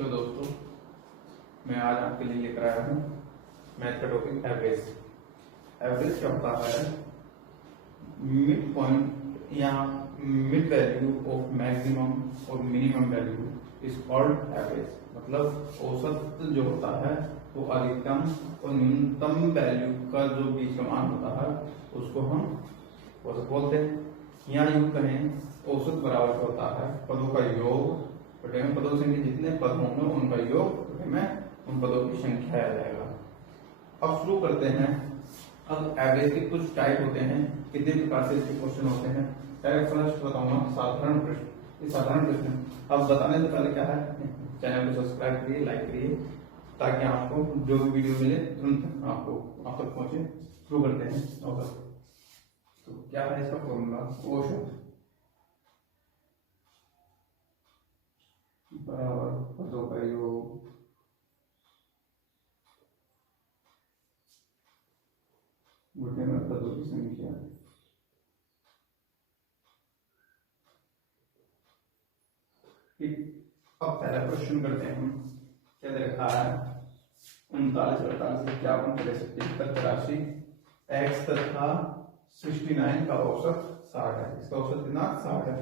Hello दोस्तों, मैं आज आपके लिए लेकर आया हूँ मैथ का टॉपिक एवरेज। एवरेज क्या होता है? मिड पॉइंट या मिड वैल्यू ऑफ मैक्सिमम और minimum value is called average. मतलब औसत जो होता है वो अधिकतम और न्यूनतम वैल्यू का जो बीच का मान होता है उसको हम औसत बोलते हैं। या यूं कहें, औसत बराबर होता है पदों का योग बटे में पदों की संख्या, जितने पद होंगे उनका योग बटे में उन पदों की संख्या आ जाएगा। अब शुरू करते हैं। अब एवरेज के कुछ टाइप होते हैं, कितने प्रकार से इसके क्वेश्चन होते हैं। टाइप फर्स्ट बताऊंगा साधारण प्रश्न। ये साधारण प्रश्न अब बताने से पहले क्या है, चैनल को सब्सक्राइब करिए, लाइक करिए, ताकि आपको जो भी वीडियो मिले तुरंत आपको आप तक पहुंचे। शुरू करते हैं। औसत तो क्या है इसका फॉर्मूला? औसत बराबर पदों का योग बटे में पदों की संख्या। ठीक, अब पहला क्वेश्चन करते हैं हम। क्या दे रखा है? 39, 48, 51, 63, 73, एक्स तथा 69 का औसत 60 है। इसका औसत कितना? 60 है।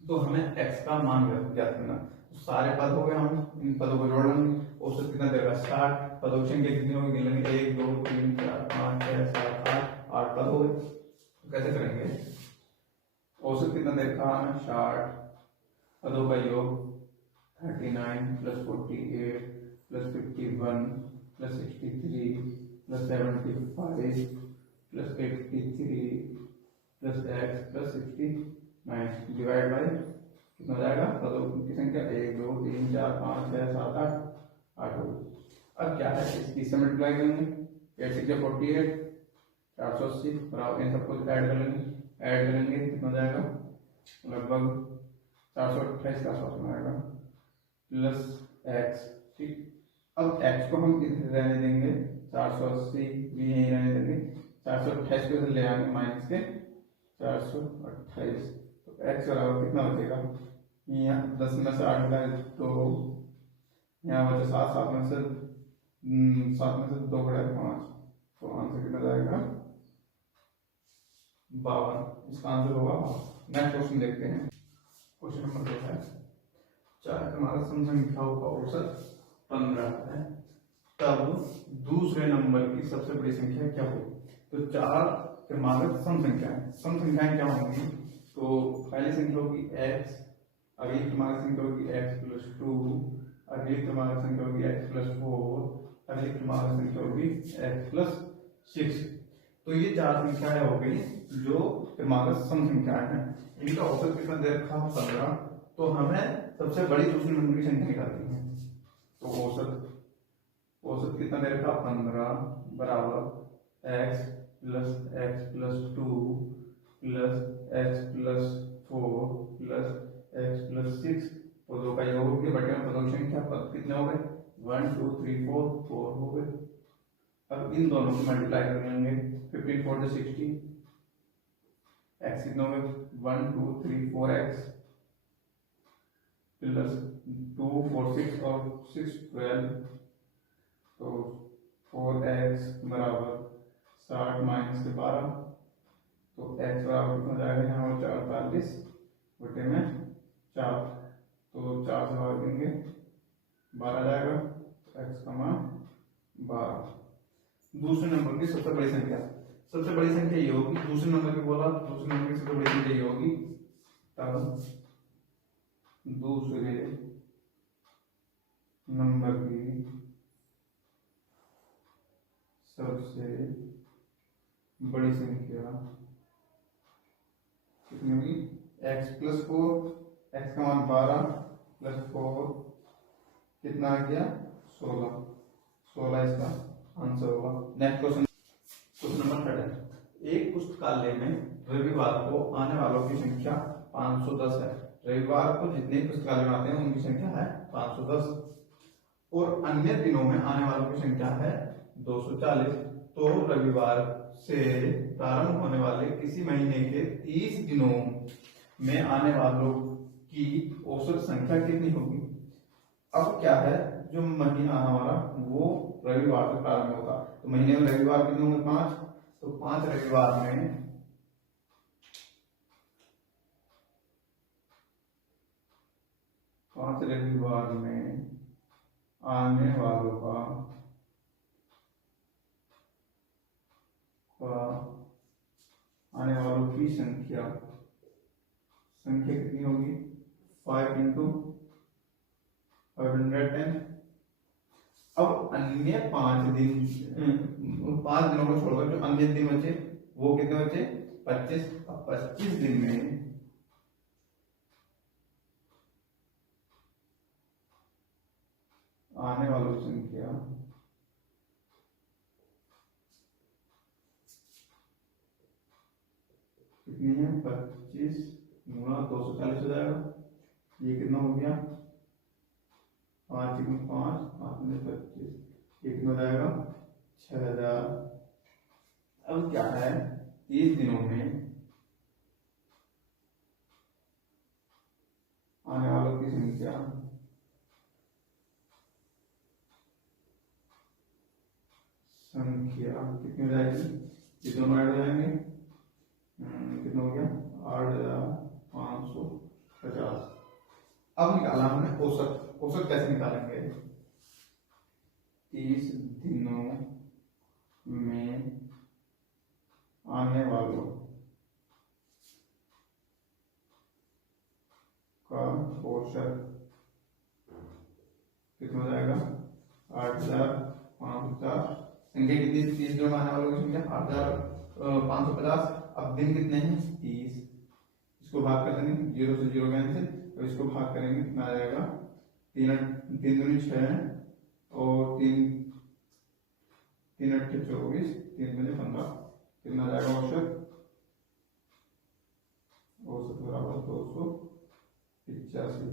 तो हमें एक्स का मान ज्ञात करना। तो सारे पद हो गए, हम इन पदों को जोड़ लेंगे। औसत कितना देगा? 60। पदों की संख्या कितनी होगी? गिन लेंगे। 1 2 3 4 5 6 7 8 पद हो गए। तो कैसे करेंगे? औसत कितना देखा हमें? 60। पदों का योग 39 plus 48 plus 51 plus 63 plus 75 plus 83 plus x plus 69 divide by कितना हो जाएगा? पदों की संख्या 1 2 3 4 5 6 7 8 हो गई। अब क्या है, इसकी से मल्टीप्लाई करेंगे। 8 6 48 480 बराबर इन सबको ऐड कर लेंगे। ऐड करेंगे कितना हो जाएगा? लगभग 428 का आसपास में आएगा प्लस एक्स। ठीक, अब एक्स को हम इधर रहने देंगे, 480 भी यहीं रहने देंगे। 428 को इधर ले आएंगे माइनस के 428। तो एक्स बराबर कितना बचेगा? यहाँ 10 में से 8 घटाए तो यहाँ बचे 7, 7 में से 2 घटाए 5, तो आंसर कितना जाएगा? 52। इसका आंसर होगा। नेक्स्ट क्वेश्चन देखते हैं। क्वेश्चन नंबर 2 है, 4 क्रमागत सम संख्याओं का औसत 15 है, तब दूसरे नंबर की सबसे बड़ी संख्या क्या होगी? तो 4 क्रमागत सम संख्याएं। सम संख्याएं क्या होंगी? तो पहली संख्या होगी x, अगली क्रमागत संख्या होगी x प्लस 2, अगली क्रमागत संख्या होगी x प्लस 4, अगली क्रमागत संख्या होगी x प्लस 6। तो ये 4 संख्याएं हो गई जो क्रमागत सम संख्याएं हैं। इनका औसत कितना दे रखा? 15। तो हमें सबसे बड़ी दूसरे नंबर की संख्या निकालनी है। तो औसत कितना दे रखा? 15 बराबर x plus 2 plus x plus 4 plus x plus 6 पदों का योग के बटे में पदों की संख्या। पद कितने हो गए? 1 2 3 4 हो गए। अब इन दोनों को मल्टीप्लाई कर लेंगे। 15 4 60, x कितना हो गए? 1 2 3 4x प्लस 2 4 6 और 6 12। तो 4x बराबर 60 माइनस के 12। तो x बराबर कितना जाएगा? यहाँ 48 बटे में 4। तो 4 से भाग देंगे 12 जाएगा। तो x का मान 12। दूसरे नंबर की सबसे बड़ी संख्या। सबसे बड़ी संख्या ये होगी, दूसरे नंबर की बोला, दूसरे नंबर की सबसे बड़ी संख्या ये होगी, तब दूसरे नंबर की सबसे बड़ी संख्या कितनी होगी? x प्लस 4, x का मान 12 प्लस 4 कितना आ गया? 16 इसका आंसर होगा। Next question, question number 3। एक पुस्तकालय में रविवार को आने वालों की संख्या 510 है। रविवार को जितने पुस्तकालय में आते हैं उनकी संख्या है 510 और अन्य दिनों में आने वालों की संख्या है 240। तो रविवार से प्रारंभ होने वाले किसी महीने के 30 दिनों में आने वालों की औसत संख्या कितनी होगी? अब क्या है, जो महीना हमारा वो रविवार से प्रारंभ होगा, तो महीने में रविवार कितने होंगे, 5, तो 5 रविवार में 5 रविवार में आने वालों आने वालों की संख्या कितनी होगी, 5 इंटू 510। अब अन्य 5 दिन, 5 दिनों को छोड़कर जो अन्य दिन बचे वो कितने बचे, 25। अब 25 दिन में आने वालों की संख्या कितनी है, 25 गुणा 240 हो जाएगा। ये कितना हो गया, 5 में 5, 5 में 25, ये कितना हो जाएगा, 6000। अब क्या है, 30 दिनों में आने वालों की संख्या कितनी हो जाएगी, ये दोनों ऐड हो जाएंगे, कितना हो गया, 8550। अब निकाला हमने औसत। औसत कैसे निकालेंगे, 30 दिनों में आने वालों का औसत कितना हो जाएगा, 8550। संख्या कितनी, 30 दिनों में आने वालों की संख्या 8550। अब दिन कितने हैं, 30, इसको भाग कर देंगे, 0 से 0 कैंसिल, तो इसको भाग करेंगे, कितना आ जाएगा, 3 दूनी 6 और 3 8 24, 3 दूनी 15, कितना आ जाएगा औसत, बराबर 285।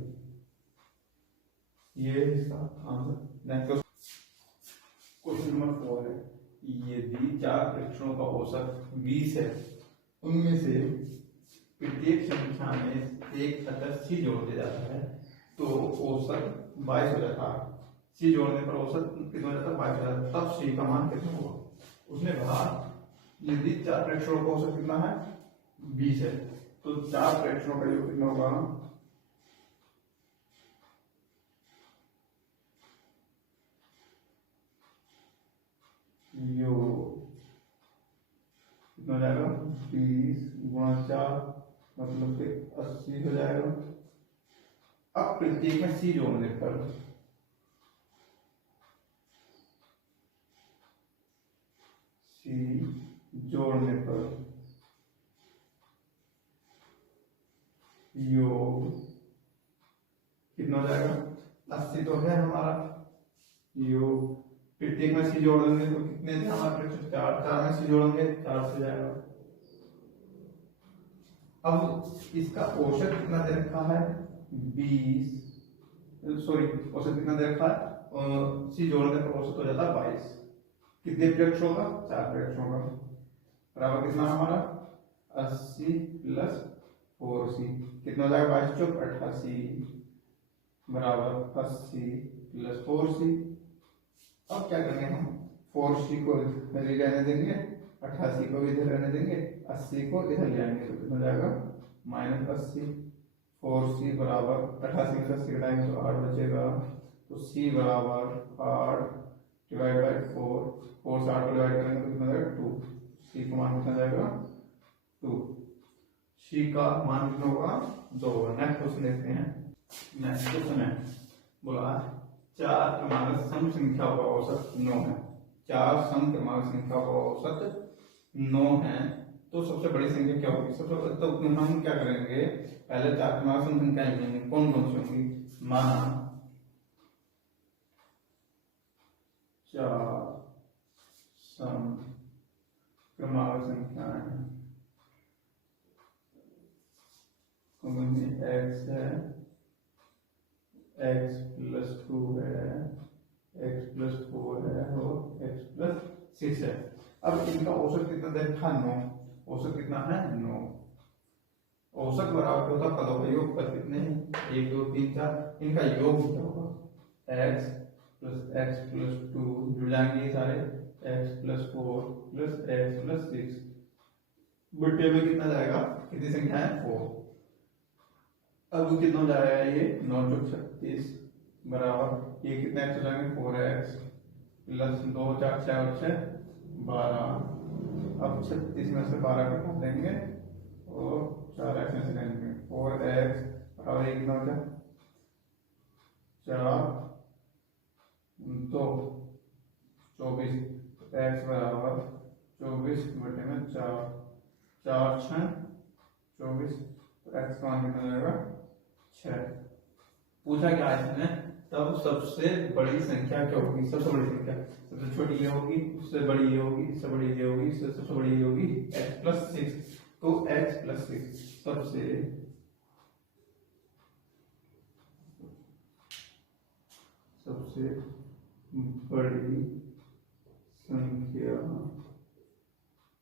ये इसका आंसर। नेक्स्ट क्वेश्चन नंबर 4 है, यदि 4 परीक्षणों का औसत 20 है, उनमें से प्रत्येक संख्या में एक अक्षर सी जोड़ दिया जाता है तो औसत 22 हो जाता है। सी जोड़ने पर औसत कितना हो जाता है, 22 हो जाता है। तब सी का मान कितना होगा। उसने कहा यदि 4 प्रेक्षणों का औसत कितना है, 20 है, तो 4 प्रेक्षणों का योग कितना होगा, योग कितना हो जाएगा, 20 गुणा 4 मतलब कि 80 हो जाएगा। अब प्रत्येक में सी जोड़ने पर योग कितना हो जाएगा, 80 तो है हमारा योग। प्रत्येक में सी जोड़ देंगे तो कितने थे हमारे, 4, 4 में सी जोड़ेंगे 4 से जाएगा। अब इसका औसत कितना दे रखा है, 20, सॉरी औसत कितना दे रखा है, सी जोड़ने पर औसत हो जाता है 22। कितने प्रेक्षों का, 4 प्रेक्षों का, बराबर कितना हमारा 80 प्लस 4c, कितना हो जाएगा, 22 चौक 88 बराबर 80 प्लस 4c। अब क्या करेंगे हम, 4c को इधर रहने देंगे, 88 को भी इधर रहने देंगे, 80 को इधर ले आएंगे, तो कितना हो जाएगा -80। 4c बराबर 88 में 80 घटाएंगे तो 8 बचेगा, तो c बराबर 8 डिवाइड बाई 4, 4 से 8 को डिवाइड करेंगे तो कितना जाएगा 2, c का मान कितना जाएगा 2, c का मान कितना होगा 2। नेक्स्ट क्वेश्चन देखते हैं। नेक्स्ट क्वेश्चन है, बोला 4 क्रमांक सम संख्या का औसत 9 है। 4 सम क्रमांक संख्या का औसत 9 है, तो सबसे बड़ी संख्या क्या होगी। सबसे पहले तो हम क्या करेंगे, पहले 4 क्रमांक सम संख्या लेंगे, कौन कौन सी होंगी, माना 4 सम क्रमांक संख्याएं, x है, x प्लस 2 है, x प्लस 4 है और x प्लस 6 है। अब इनका औसत कितना दे रखा, 9। औसत कितना है 9। औसत बराबर होता पदों का योग पर कितने हैं, 1 2 3 4, इनका योग क्या होगा एक्स प्लस 2 जुड़ जाएंगे ये सारे, x plus 4 plus x plus 6 बटे में कितना जाएगा, कितनी संख्या है 4। अब कितना हो जाएगा ये 9 चौक 36 बराबर ये कितने एक्स हो जाएंगे 4x प्लस 2 4 6 और 6 12। अब 36 में से 12 कटा देंगे और 4x में से लेंगे 4x बराबर कितना हो जाए 4 2 24 x बराबर 24 बटे में 4 4 6 24 तो x का मान कितना जाएगा 6। पूछा क्या इसने, तब सबसे बड़ी संख्या क्या होगी, सबसे बड़ी संख्या सबसे छोटी ये होगी, उससे बड़ी ये होगी, इससे बड़ी ये होगी, इससे सबसे बड़ी ये होगी x प्लस 6। तो x प्लस 6 सबसे बड़ी संख्या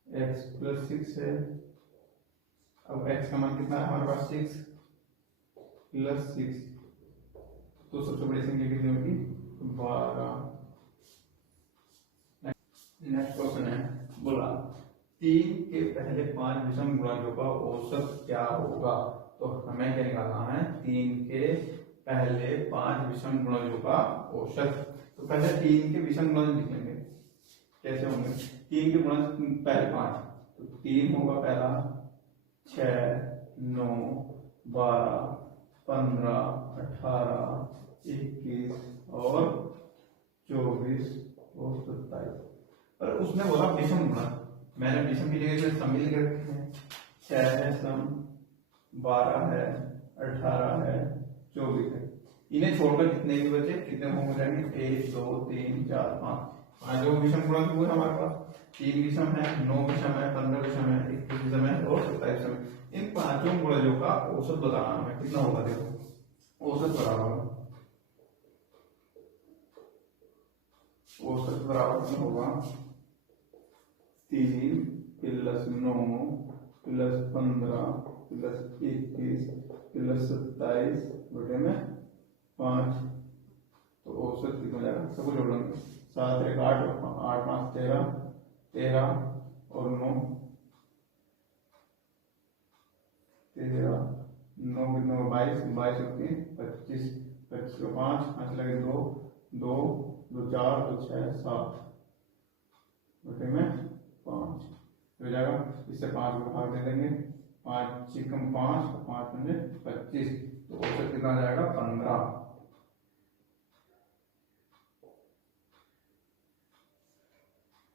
x प्लस 6 है। अब x का मान कितना है हमारे पास 6 प्लस 6 तो सबसे बड़ी संख्या कितनी होगी 12। नेक्स्ट क्वेश्चन है, बोला 3 के पहले 5 विषम गुणजों का औसत क्या होगा। तो हमें क्या निकालना है 3 के पहले 5 विषम गुणजों का औसत। तो पहले 3 के विषम गुणज लिखेंगे, कैसे होंगे 3 के गुणज पहले 5 तो 3 होगा पहला 6 9 12 15 18 21 और 24 और 27। पर उसने बोला विषम गुणा, मैंने विषम की जगह से सम लिख रखे हैं 6 है सम 12 है 18 है 24 है। इन्हें छोड़कर जितने भी बचे कितने हो जाएंगे 1 2 3 4 5 जो विषम गुणा है हमारे पास 3 विषम है 9 विषम है 15 विषम है 21 विषम है और 27 विषम है। इन पांचों गुणजों का औसत बताना है कितना होगा, देखो औसत बराबर होगा 3 प्लस 9 प्लस 15 प्लस 21 प्लस 27 बटे में 5। तो औसत कितना जाएगा, सब जोड़ लेंगे 7 1 8 8 5 13 13 और 9 13 9 कितना 22 22 होती है 25 25 को 5 लगे 2 2 2 4 2 6 7 बटे में 5 हो जाएगा। इससे 5 को भाग दे देंगे 5 चिकम 5 5 में 25 तो औसत कितना आ जाएगा 15।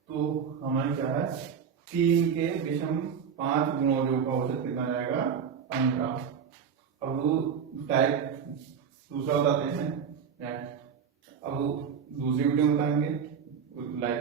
तो हमें क्या है 3 के विषम 5 गुणों का औसत कितना जाएगा 15। अब टाइप दूसरा बताते हैं, अब दूसरी वीडियो बताएंगे लाइक